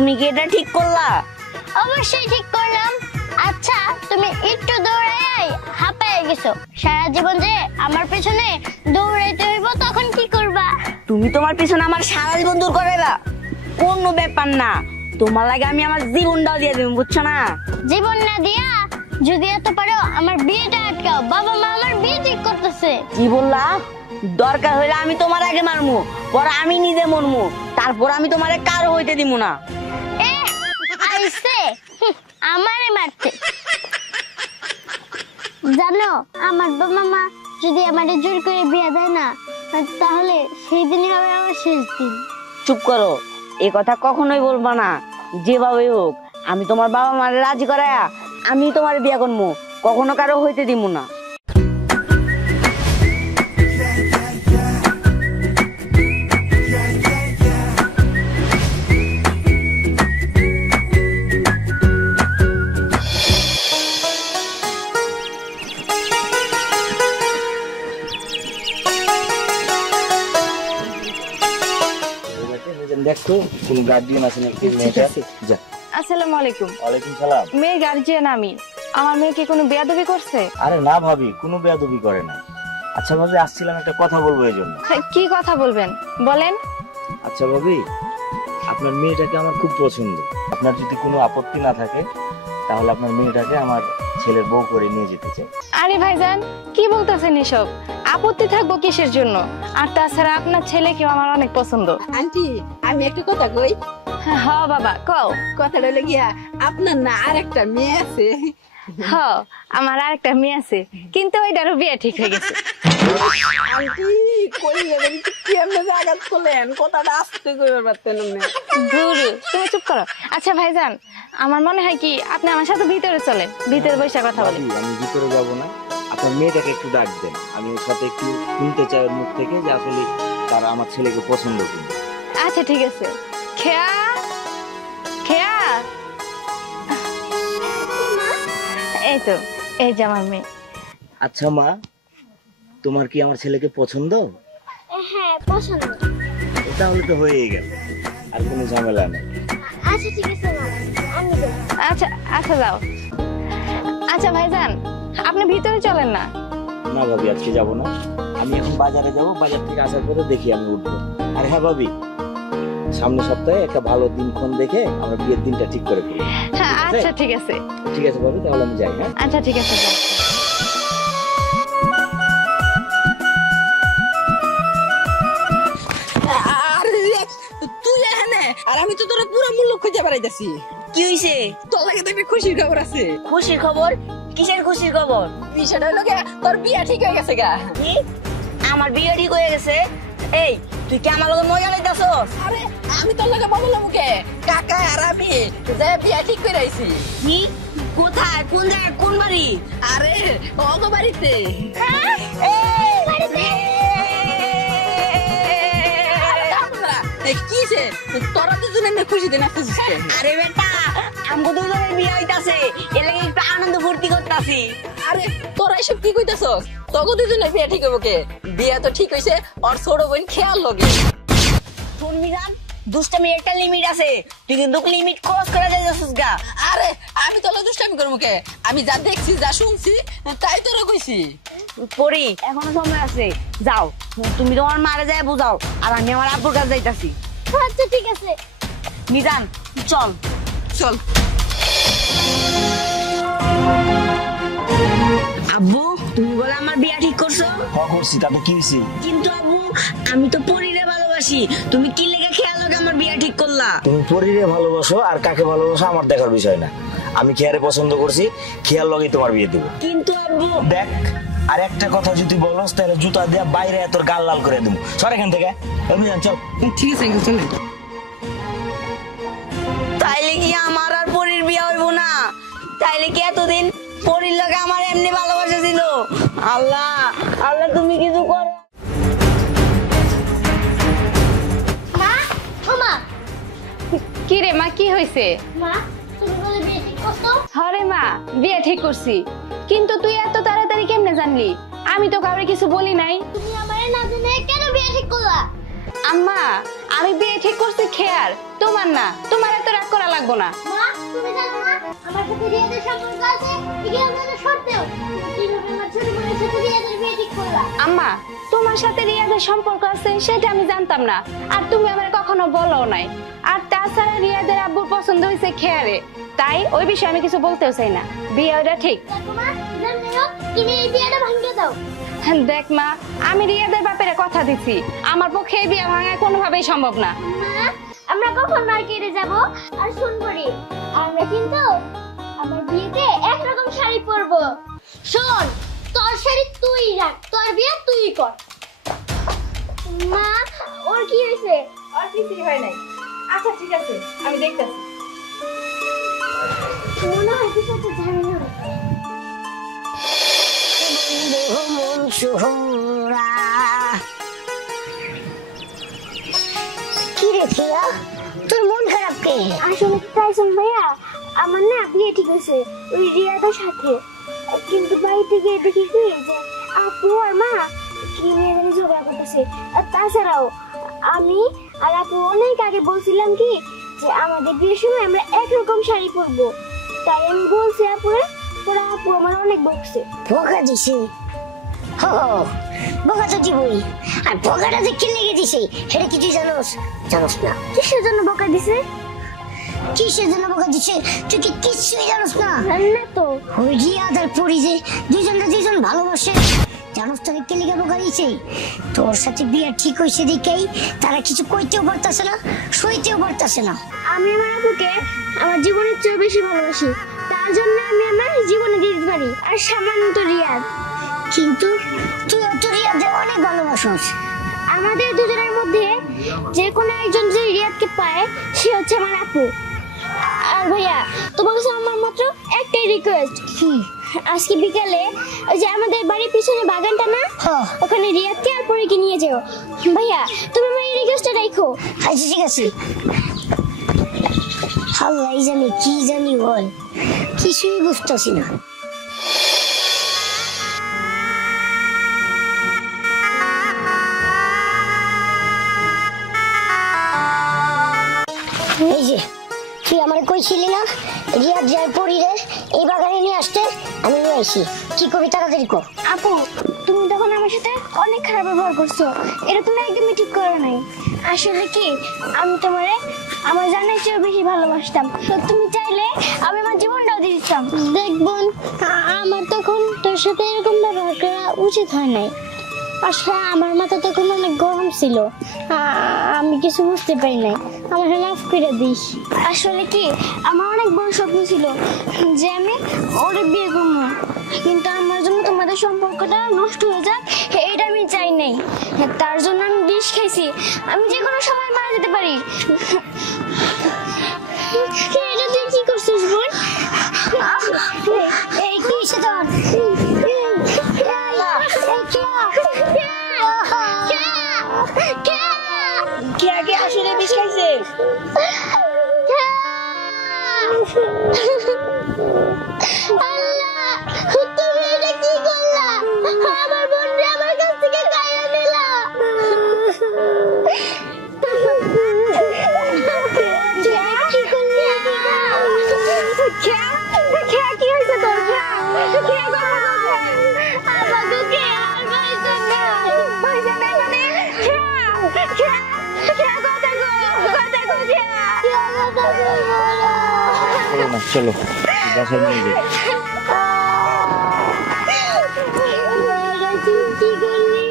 তুমি কি এটা ঠিক করলা? অবশ্যই ঠিক করলাম। আচ্ছা তুমি একটু দৌড়াই হাঁপায় গেছো, সারা জীবন যে আমার পেছনে দৌড়াইতে হইব, তখন কি করবা? তুমি তোমার পিছনে আমার সারা জীবন দূর করাইবা? কোনো ব্যাপার না, তোমার লাগে আমি আমার জীবনটাও দিয়ে দেব, বুঝছো না? জীবন না দিয়া যদি এত পারো আমার বিয়েটা আটকাও, বাবা মা আমার বিয়ে ঠিক করতেছে। কি বললা? দরকার হইলে আমি তোমার আগে মারমু, পরে আমি নিজে মরমু, তারপর আমি তোমারে কারো হইতে দিব না। আইছে আমারে মারতে। জানো আমার বাবা মা যদি আমারে জোর করে বিয়ে দেয় না, তাহলে সেই দিনই হবে আমার শেষ দিন। চুপ করো, এ কথা কখনোই বলবা না। যেভাবে হোক আমি তোমার বাবা মারে রাজি করায়া আমি তোমার বিয়ে করবো, কখনো কারো হইতে দিব না। দেখো কোন গার্ডিয়ান আছে নাকি মেয়েটা? যা। আসসালামু আলাইকুম। ওয়ালাইকুম সালাম। মেয়ে গার্জিয়ান আমি। আমার মেয়ে কি কোনো বেয়াদবি করছে? আরে না ভাবি, কোনো বেয়াদবি করে না। আচ্ছা ভাবি, আসছিলাম একটা কথা বলবো এই জন্য। কি কথা বলবেন বলেন। আচ্ছা ভাবি, আপনার মেয়েটাকে আমার খুব পছন্দ। আপনার যদি কোনো আপত্তি না থাকে তাহলে আপনার মেয়েটাকে আমার ছেলের বউ করে নিয়ে যেতে চাই। আরে ভাইজান কি বলতেছেন এসব? আপত্তি থাকবো কিসের জন্য? আর তাছাড়া আপনার ছেলেকেও আমার অনেক পছন্দ। আন্টি আমি একটা কথা কই। হ্যাঁ বাবা কও। কথাটা হলো গিয়া আপনার না আর একটা মেয়ে আছে? হ্যাঁ আমার আরেকটা মেয়ে আছে, কিন্তু ওইটারও বিয়ে ঠিক হয়ে গেছে। আন্টি কই যাবেন? কি আপনি আঘাত করলেন? কথাটা আস্তে কইবার পারতেন না। গুরু তুমি চুপ করো। আচ্ছা ভাইজান, আমার মনে হয় কি আপনি আমার সাথে ভিতরে চলেন, ভিতরে বসে কথা বলেন। আমি ভিতরে যাব না, আপনার মেয়েটাকে একটু ডাক দেন। আমি ওর সাথে একটু শুনতে চাই ওর মুখ থেকে যে আসলে তারা আমার ছেলেকে পছন্দ কিনা। আচ্ছা ঠিক আছে। খেয়া খেয়া, এই তো এই যে আমার মেয়ে। আচ্ছা মা, তোমার কি আমার ছেলেকে পছন্দ? হ্যাঁ পছন্দ। তাহলে তো হয়েই গেল, আর কোনো ঝামেলা নেই। আচ্ছা ঠিক আছে মা, আমি যাই। আচ্ছা আচ্ছা যাও। আচ্ছা ভাইজান আপনি ভিতরে চলেন না। না ভাবি, আজকে যাব না। আমি এখন বাজারে যাব, বাজার থেকে আসার পরে দেখি আমি উঠবো। আর হ্যাঁ ভাবি, সামনের সপ্তাহে একটা ভালো দিনক্ষণ দেখে আমরা বিয়ের দিনটা ঠিক করে ফেলি। হ্যাঁ আচ্ছা ঠিক আছে। ঠিক আছে ভাবি, তাহলে আমি যাই। হ্যাঁ আচ্ছা ঠিক আছে যাও। আরে তুই এখানে, আর আমি তো তোর পুরো মূল্য খুঁজে বেড়াইতেছি। কি হইছে? তোর লাগে তো একটা খুশির খবর আছে। খুশির খবর? কিসের খুশির খবর? বিষয়টা হলো গিয়া তোর বিয়ে ঠিক হয়ে গেছে গা। কি? আমার বিয়ে ঠিক হয়ে গেছে? এই তুই কি আমার লগে মজা লইতাছস? আরে আমি তোর লাগে বললাম মুখে কাকা আর আমি যে বিয়ে ঠিক করে আইছি। কি? কোথায়? কোন জায়গায়? কোন বাড়ি? আরে অগ বাড়িতে। কিসে তোরা দুজনে খুশি দিন আসতেছিস? আরে বেটা আমগো দুজনের বিয়ে হইতাছে, এর লাগি একটু আনন্দ ফুর্তি করতাছি। আরে তোরা এসব কি কইতাছস? তগো দুজনে বিয়ে ঠিক হইব কে? বিয়ে তো ঠিক হইছে ওর ছোট বোন খেয়াল লগে। শোন মিজান, দুষ্টামি একটা লিমিট আছে, তুই কিন্তু লিমিট ক্রস করে যাইতাছস গা। আরে আমি তো দুষ্টামি করবো কে? আমি যা দেখছি যা শুনছি তাই তোরা কইছি। পরি এখনো সময় আছে, যাও তুমি তোমার মারে যায় বুঝাও, আর আমি আমার আব্বুর কাছে যাইতাছি। আচ্ছা ঠিক আছে। মিজান চল চল। আব্বু তুমি বলে আমার বিয়া ঠিক করছো? হ্যাঁ করছি, তাতে কি হয়েছে? কিন্তু আব্বু আমি তো পরিরে ভালোবাসি, তুমি কি লেগে খেয়াল লাগে আমার বিয়া ঠিক করলা? তুমি পরিরে ভালোবাসো আর কাকে ভালোবাসো আমার দেখার বিষয় না। আমি খেয়ারে পছন্দ করছি, খেয়াল লগেই তোমার বিয়ে দেবো। কিন্তু আব্বু দেখ, আর একটা কথা যদি বলস তাহলে জুতা দিয়ে বাইরে তোর গাল লাল করে দেবো। সর এখান থেকে। চল। ঠিক আছে চলে। তাইলে কি আমার আর পরির বিয়া হইব না? তাইলে কি এতদিন পরির লগে আমার এমনি ভালোবাসা ছিল? আল্লাহ আল্লাহ তুমি কিছু করো। মা ও মা, কি রে মা কি হয়েছে? মা তুমি বলে বিয়ে ঠিক করছো? হরে মা বিয়ে ঠিক করছি, কিন্তু তুই এত তাড়াতাড়ি কেমনে জানলি? আমি তো কাউরে কিছু বলি নাই। তুমি আমারে না জেনে কেন বিয়ে ঠিক করলা? আম্মা আমি বিয়ে ঠিক করছি খেয়ার, তোমার না। তোমার এত রাগ করা লাগবো না। মা তুমি জানো না আমার সাথে রিয়াদের সম্পর্ক আছে, এগুলো আমাদের সত্ত্বেও কিভাবে আমার ছোট বোনের সাথে রিয়াদের বিয়ে ঠিক করলা? আম্মা, তোমার সাথে রিয়াদের সম্পর্ক আছে সেটা আমি জানতাম না, আর তুমি আমার কখনো বলো নাই। আর তাছাড়া রিয়াদের আব্বুর পছন্দ হয়েছে খেয়ারে, তাই ওই বিষয়ে আমি কিছু বলতেও চাই না। বিয়ে ওটা ঠিক। দেখো মা, জানো তুমি এই বিয়েটা ভাঙিয়ে দাও। দেখ মা, আমি রিয়াদের বাপের কথা দিচ্ছি, আমার পক্ষে এই বিয়ে ভাঙা কোনোভাবেই সম্ভব না। মা, আমরা কখন মার্কেটে যাব আর শুনবরি আমরা কিন্তু আমার বিয়েতে একরকম শাড়ি পরবো। শোন, তোর শাড়ি তুই রাখ, তোর বিয়ে তুই কর। মা, ওর কি হয়েছে? আর কিছুই হয় নাই। আচ্ছা ঠিক আছে, আমি দেখতেছি। মনে হয় কিছু একটা ঝামেলা হয়েছে। কি রে প্রিয়া, তোর মন খারাপ কে? আসলে টাইসন ভাইয়া, আমার না বিয়ে ঠিক হয়েছে ওই রিয়াদের সাথে, কিন্তু বাড়িতে গিয়ে দেখি কি যে আপু আর মা কি নিয়ে জানি ঝগড়া করতেছে। আর তাছাড়াও আমি আর আপু অনেক আগে বলছিলাম কি যে আমাদের বিয়ের সময় আমরা একরকম শাড়ি পরবো, তাই আমি বলছি আপুরে, ওরা আপু আমার অনেক বকছে। বকা দিছে? হো, বকা তো দিবই। আর বকাটা যে কি লেগে দিছে সেটা কি তুই জানোস? জানোস না? কিসের জন্য বকা দিছে? কিসের জন্য বকা দিছে তুই কি কিছুই জানোস না? না তো। ওই রিয়াদ আর পরি যে দুজন ভালোবাসে, জানোস তোকে কে লেগে বকা দিছে? তোর সাথে বিয়ে ঠিক হয়েছে দেখেই তারা কিছু কইতেও পারতাছে না, সইতেও পারতাছে না। আমি আমার আপুকে আমার জীবনের চেয়ে বেশি ভালোবাসি, তার জন্য আমি আমার জীবনে দিয়ে দিতে পারি। আর সামান্য তো রিয়াদ, কিন্তু তুই তো রিয়াদকে অনেক ভালোবাসিস। আমাদের দুজনের মধ্যে যে কোনো একজন যে রিয়াদকে পায় সে হচ্ছে আমার আপু। আর ভাইয়া, তোমার কাছে আমার মাত্র একটাই রিকোয়েস্ট, আজকে বিকালে ওই যে আমাদের বাড়ির পিছনে বাগানটা না, ওখানে রিয়াদকে আর পরীকে নিয়ে যেও। ভাইয়া, তুমি আমার এই রিকোয়েস্টটা রাখো। আচ্ছা ঠিক আছে। আল্লাহ জানে কি জানি বল, কিছুই বুঝতেছি না। এই যে তুই আমার কইছিলি না রিয়াদ যায় পরিরে এই বাগানে নিয়ে আসতে, আমি নিয়ে আসি। কি করবি তাড়াতাড়ি কর। আপু, তুমি তখন আমার সাথে অনেক খারাপ ব্যবহার করছো, এটা তুমি একদমই ঠিক করো নাই। আসলে কি আমি তোমারে আমার জানার চেয়ে বেশি ভালোবাসতাম, তো তুমি চাইলে আমি আমার জীবনটাও দিয়ে দিতাম। দেখবন, আমার তখন তোর সাথে এরকম ব্যবহার করা উচিত হয় নাই। আসলে আমার মাথা তখন অনেক গরম ছিল, আমি কিছু বুঝতে পারি নাই, আমার মাফ করে দিস। আসলে কি আমার অনেক বড় স্বপ্ন ছিল যে আমি ওরে বিয়ে করবো, কিন্তু আমার জন্য তোমাদের সম্পর্কটা নষ্ট হয়ে যাক এটা আমি চাই নাই। তার জন্য আমি বিষ খাইছি, আমি যে কোনো সময় মারা যেতে পারি। এটা তুই কি করছিস বোন? এই কি হইছে তোর? কে আসলে বিষ খাইছে? আল্লাহ, তুমি এটা কি করলা? আমার বোনরে আমার কাছ থেকে কাইরা নিলা। কি করলি? কি হয়েছে তোর? আমাকে কে আর পাইছে না। পাইছে না মানে? চলো বাসায় নিয়ে যাই। কি করলি?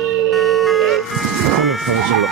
চলো চলো।